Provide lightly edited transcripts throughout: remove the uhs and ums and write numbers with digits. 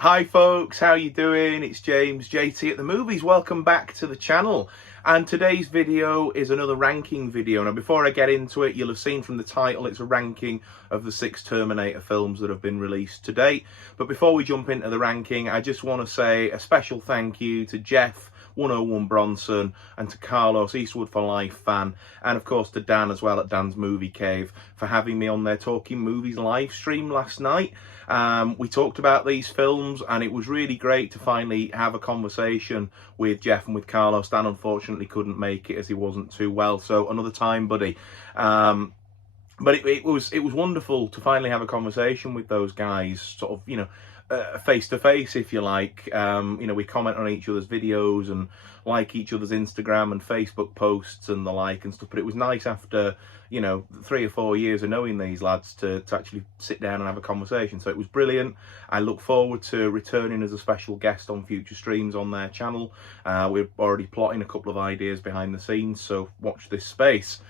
Hi folks, how you doing? It's James, JT at the Movies. Welcome back to the channel. And today's video is another ranking video. Now before I get into it, you'll have seen from the title, it's a ranking of the 6 Terminator films that have been released to date. But before we jump into the ranking, I just want to say a special thank you to Jeff 101 Bronson and to Carlos Eastwood for Life fan, and of course to Dan as well at Dan's Movie Cave for having me on their Talking Movies live stream last night. We talked about these films and it was really great to finally have a conversation with Jeff and with Carlos. Dan unfortunately couldn't make it as he wasn't too well, so another time, buddy. But it was wonderful to finally have a conversation with those guys, sort of, you know, face to face, if you like. You know, we comment on each other's videos and like each other's Instagram and Facebook posts and the like and stuff. But it was nice after, you know, 3 or 4 years of knowing these lads to actually sit down and have a conversation. So it was brilliant. I look forward to returning as a special guest on future streams on their channel. We're already plotting a couple of ideas behind the scenes, so watch this space.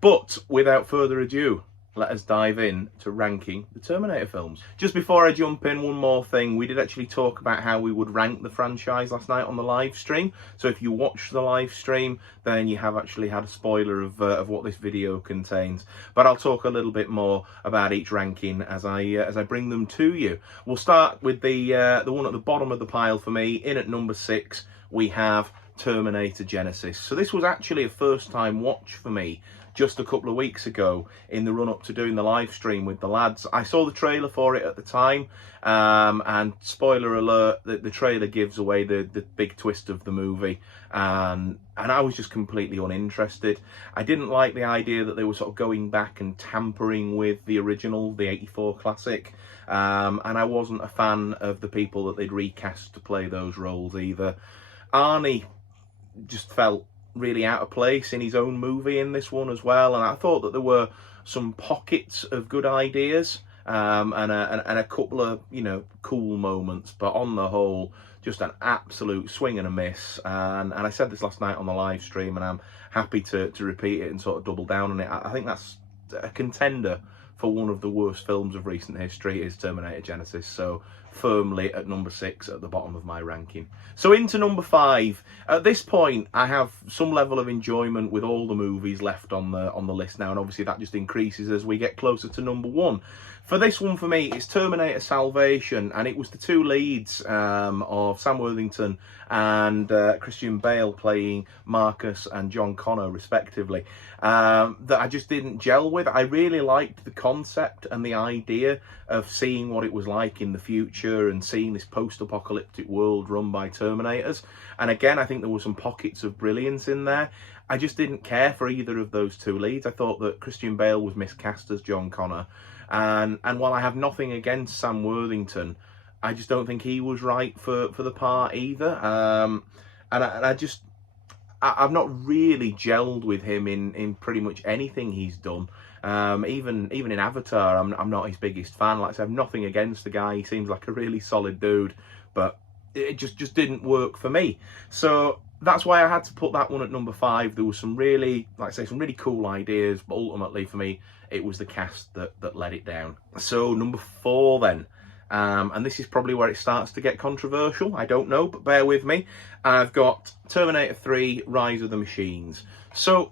But without further ado, let us dive in to ranking the Terminator films. Just before I jump in, one more thing. We did actually talk about how we would rank the franchise last night on the live stream. So if you watch the live stream, then you have actually had a spoiler of what this video contains. But I'll talk a little bit more about each ranking as I bring them to you. We'll start with the one at the bottom of the pile for me. In at number 6, we have Terminator Genisys. So this was actually a first-time watch for me just a couple of weeks ago in the run-up to doing the live stream with the lads. I saw the trailer for it at the time, and spoiler alert, the trailer gives away the big twist of the movie, and I was just completely uninterested. I didn't like the idea that they were sort of going back and tampering with the original, the 84 classic, and I wasn't a fan of the people that they'd recast to play those roles either. Arnie just felt really out of place in his own movie in this one as well, and I thought that there were some pockets of good ideas and a couple of, you know, cool moments, but on the whole just an absolute swing and a miss. And I said this last night on the live stream, and I'm happy to repeat it and sort of double down on it. I think that's a contender for one of the worst films of recent history is Terminator Genisys, so firmly at number 6 at the bottom of my ranking. So into number 5. At this point, I have some level of enjoyment with all the movies left on the list now, and obviously that just increases as we get closer to number 1. For this one, for me, it's Terminator Salvation, and it was the 2 leads of Sam Worthington and Christian Bale playing Marcus and John Connor, respectively, that I just didn't gel with. I really liked the concept and the idea of seeing what it was like in the future and seeing this post-apocalyptic world run by Terminators. And again, I think there were some pockets of brilliance in there. I just didn't care for either of those 2 leads. I thought that Christian Bale was miscast as John Connor. And while I have nothing against Sam Worthington, I just don't think he was right for the part either. I've not really gelled with him in pretty much anything he's done. Even in Avatar, I'm not his biggest fan. Like I said, I have nothing against the guy. He seems like a really solid dude, but it just didn't work for me. So that's why I had to put that one at number 5. There was some really, like I say, some really cool ideas, but ultimately for me, it was the cast that let it down. So number 4 then. And this is probably where it starts to get controversial. I don't know, but bear with me. I've got Terminator 3, Rise of the Machines. So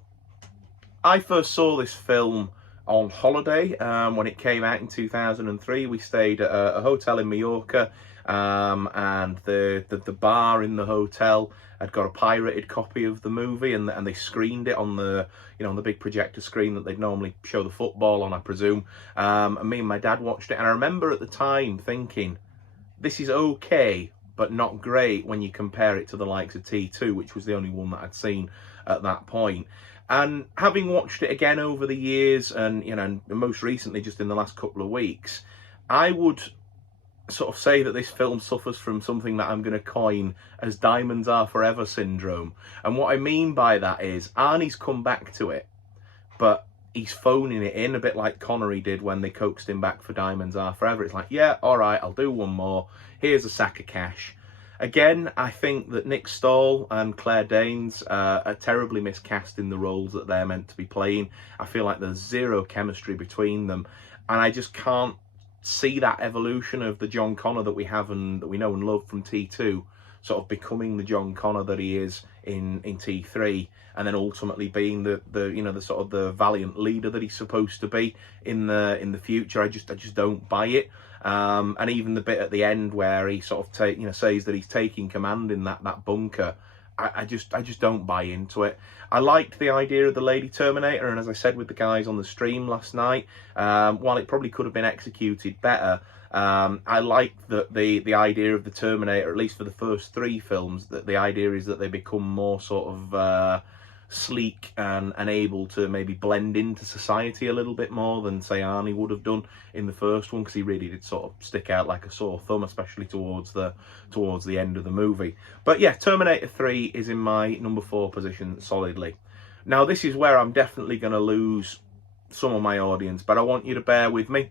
I first saw this film on holiday when it came out in 2003. We stayed at a hotel in Mallorca, and the bar in the hotel had got a pirated copy of the movie, and they screened it on the, you know, on the big projector screen that they'd normally show the football on, I presume. And me and my dad watched it, and I remember at the time thinking, this is okay, but not great when you compare it to the likes of T2, which was the only one that I'd seen at that point. And having watched it again over the years, and, you know, and most recently just in the last couple of weeks, I would sort of say that this film suffers from something that I'm going to coin as Diamonds Are Forever syndrome. And what I mean by that is Arnie's come back to it, but he's phoning it in a bit like Connery did when they coaxed him back for Diamonds Are Forever. It's like, yeah, all right, I'll do one more. Here's a sack of cash. Again, I think that Nick Stahl and Claire Danes are terribly miscast in the roles that they're meant to be playing. I feel like there's zero chemistry between them, and I just can't see that evolution of the John Connor that we have and that we know and love from T2 sort of becoming the John Connor that he is in T3, and then ultimately being the the sort of the valiant leader that he's supposed to be in the future. I just don't buy it. And even the bit at the end where he sort of says that he's taking command in that bunker, I just don't buy into it. I liked the idea of the Lady Terminator, and as I said with the guys on the stream last night, while it probably could have been executed better, I liked the idea of the Terminator, at least for the first 3 films, that the idea is that they become more sort of sleek and able to maybe blend into society a little bit more than, say, Arnie would have done in the first one, because he really did sort of stick out like a sore thumb, especially towards the end of the movie. But yeah, Terminator 3 is in my number 4 position solidly. Now, this is where I'm definitely going to lose some of my audience, but I want you to bear with me.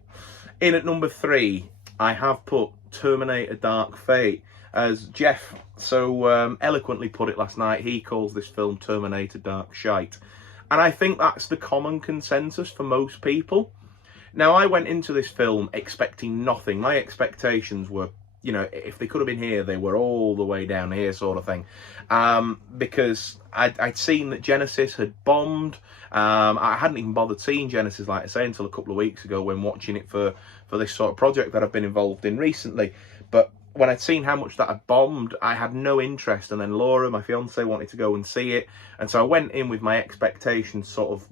In at number 3, I have put Terminator Dark Fate. As Jeff so eloquently put it last night, he calls this film Terminator Dark Shite. And I think that's the common consensus for most people. Now, I went into this film expecting nothing. My expectations were, you know, if they could have been here, they were all the way down here sort of thing. Because I'd seen that Genesis had bombed. I hadn't even bothered seeing Genesis, like I say, until a couple of weeks ago when watching it for this sort of project that I've been involved in recently. But when I'd seen how much that had bombed, I had no interest. And then Laura, my fiance, wanted to go and see it. And so I went in with my expectations sort of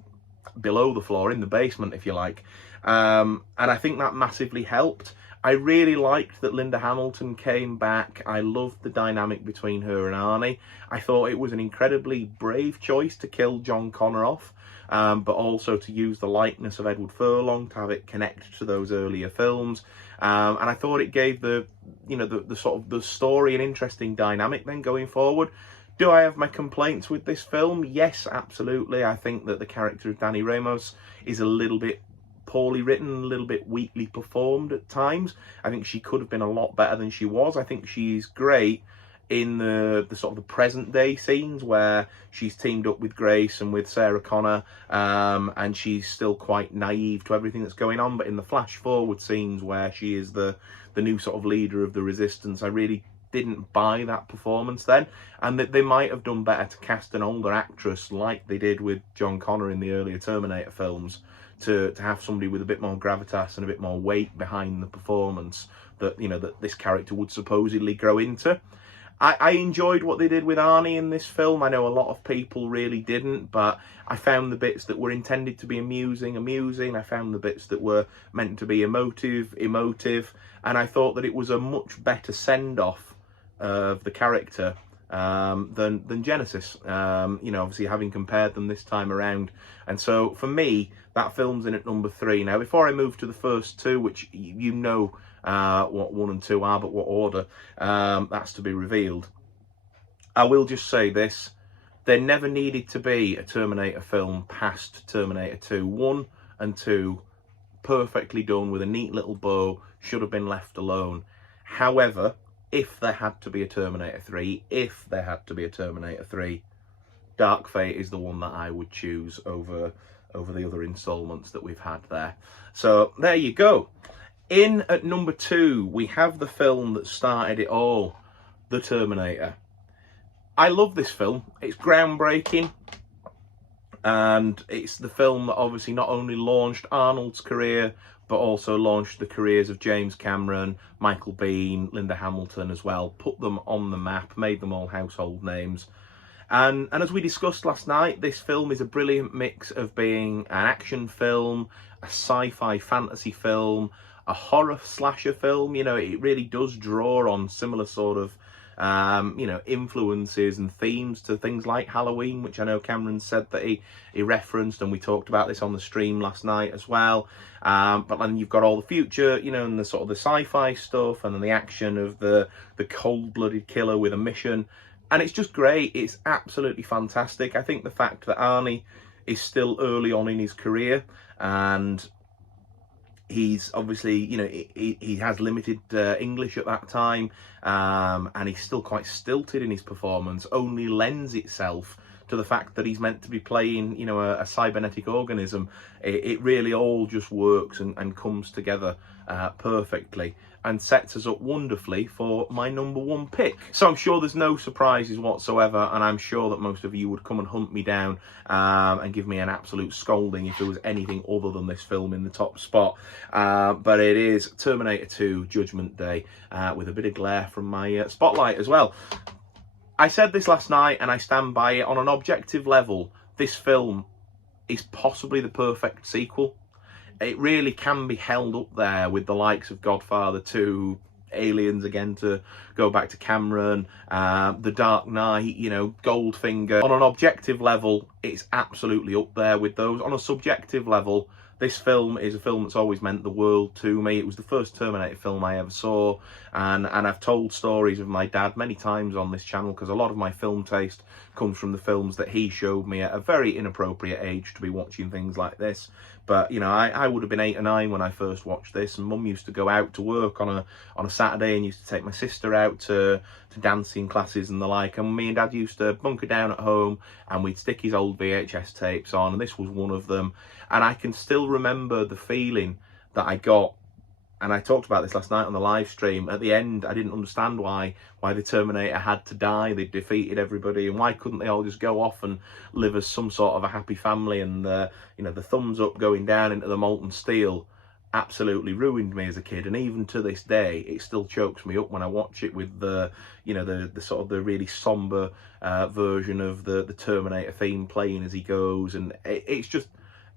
below the floor, in the basement, if you like. And I think that massively helped. I really liked that Linda Hamilton came back. I loved the dynamic between her and Arnie. I thought it was an incredibly brave choice to kill John Connor off, but also to use the likeness of Edward Furlong to have it connect to those earlier films. And I thought it gave the sort of the story an interesting dynamic then going forward. Do I have my complaints with this film? Yes, absolutely. I think that the character of Dani Ramos is a little bit poorly written, a little bit weakly performed at times. I think she could have been a lot better than she was. I think she's great in the sort of the present day scenes where she's teamed up with Grace and with Sarah Connor, and she's still quite naive to everything that's going on. But in the flash forward scenes where she is the new sort of leader of the resistance, I really didn't buy that performance then, and that they might have done better to cast an older actress like they did with John Connor in the earlier Terminator films, to have somebody with a bit more gravitas and a bit more weight behind the performance that, you know, that this character would supposedly grow into. I enjoyed what they did with Arnie in this film. I know a lot of people really didn't, but I found the bits that were intended to be amusing. I found the bits that were meant to be emotive, and I thought that it was a much better send-off of the character than Genesis, you know, obviously having compared them this time around. And so for me, that film's in at number 3. Now, before I move to the first 2, which you know what 1 and 2 are, but what order, that's to be revealed, I will just say this: there never needed to be a Terminator film past Terminator 2. 1 and 2, perfectly done with a neat little bow, should have been left alone. However, if there had to be a Terminator 3, Dark Fate is the one that I would choose over the other installments that we've had there. So there you go. In at number 2, we have the film that started it all, The Terminator. I love this film. It's groundbreaking, and it's the film that obviously not only launched Arnold's career, but also launched the careers of James Cameron, Michael Biehn, Linda Hamilton as well, put them on the map, made them all household names. And as we discussed last night, this film is a brilliant mix of being an action film, a sci-fi fantasy film, a horror slasher film. You know, it really does draw on similar sort of, you know, influences and themes to things like Halloween, which I know Cameron said that he referenced, and we talked about this on the stream last night as well. But then you've got all the future, you know, and the sort of the sci-fi stuff, and then the action of the cold-blooded killer with a mission. And it's just great. It's absolutely fantastic. I think the fact that Arnie is still early on in his career, and he's obviously, you know, he has limited English at that time, and he's still quite stilted in his performance, only lends itself to the fact that he's meant to be playing, you know, a cybernetic organism. It really all just works and comes together perfectly, and sets us up wonderfully for my #1 pick. So I'm sure there's no surprises whatsoever, and I'm sure that most of you would come and hunt me down and give me an absolute scolding if there was anything other than this film in the top spot. But it is Terminator 2 Judgment Day, with a bit of glare from my spotlight as well. I said this last night and I stand by it. On an objective level, this film is possibly the perfect sequel. It really can be held up there with the likes of Godfather 2, Aliens, again to go back to Cameron, The Dark Knight, you know, Goldfinger. On an objective level, it's absolutely up there with those. On a subjective level, this film is a film that's always meant the world to me. It was the first Terminator film I ever saw, and I've told stories of my dad many times on this channel, because a lot of my film taste comes from the films that he showed me at a very inappropriate age to be watching things like this. But, you know, I would have been 8 or 9 when I first watched this, and Mum used to go out to work on a Saturday and used to take my sister out to dancing classes and the like, and me and Dad used to bunker down at home and we'd stick his old VHS tapes on, and this was one of them. And I can still remember the feeling that I got, and I talked about this last night on the live stream. At the end, I didn't understand why the Terminator had to die. They defeated everybody, and why couldn't they all just go off and live as some sort of a happy family? And you know, the thumbs up going down into the molten steel absolutely ruined me as a kid, and even to this day it still chokes me up when I watch it, with the, you know, the sort of the really somber version of the Terminator theme playing as he goes, and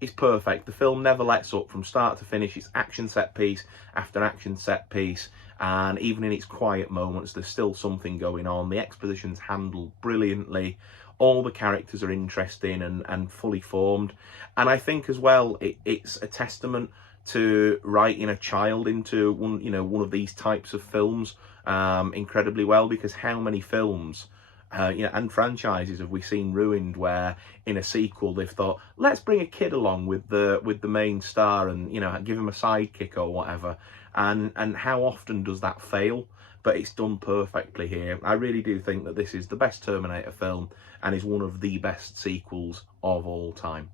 it's perfect. The film never lets up from start to finish. It's action set piece after action set piece, and even in its quiet moments there's still something going on. The exposition's handled brilliantly. All the characters are interesting and fully formed, and I think as well it's a testament to writing a child into one of these types of films incredibly well, because how many films you know, and franchises have we seen ruined where in a sequel they've thought, let's bring a kid along with the main star and, you know, give him a sidekick or whatever, and how often does that fail? But it's done perfectly here. I really do think that this is the best Terminator film and is one of the best sequels of all time.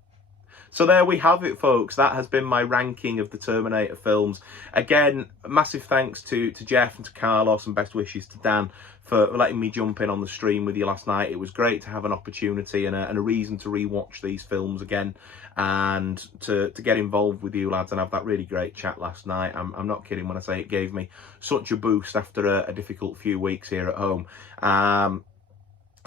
So there we have it, folks. That has been my ranking of the Terminator films. Again, massive thanks to Jeff and to Carlos, and best wishes to Dan for letting me jump in on the stream with you last night. It was great to have an opportunity and a reason to rewatch these films again, and to get involved with you lads and have that really great chat last night. I'm not kidding when I say it gave me such a boost after a difficult few weeks here at home.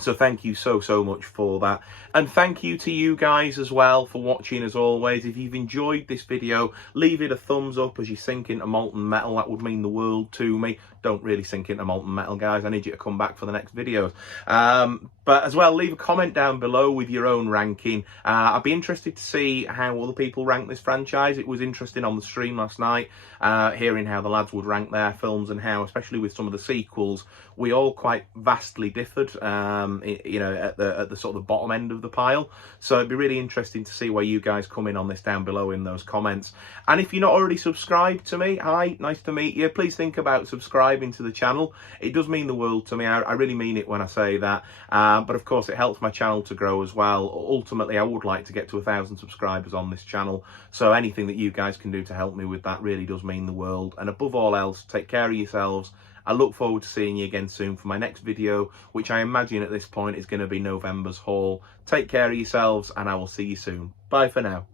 So thank you so much for that, and thank you to you guys as well for watching. As always, if you've enjoyed this video, leave it a thumbs up as you sink into molten metal. That would mean the world to me. Don't really sink into molten metal, guys. I need you to come back for the next videos. But as well, leave a comment down below with your own ranking. I'd be interested to see how other people rank this franchise. It was interesting on the stream last night, hearing how the lads would rank their films, and how, especially with some of the sequels, we all quite vastly differed, you know, at the sort of the bottom end of the pile. So it'd be really interesting to see where you guys come in on this down below in those comments. And if you're not already subscribed to me, hi, nice to meet you. Please think about subscribing to the channel. It does mean the world to me. I really mean it when I say that. But of course, it helps my channel to grow as well. Ultimately, I would like to get to 1,000 subscribers on this channel. So anything that you guys can do to help me with that really does mean the world. And above all else, take care of yourselves. I look forward to seeing you again soon for my next video, which I imagine at this point is going to be November's haul. Take care of yourselves, and I will see you soon. Bye for now.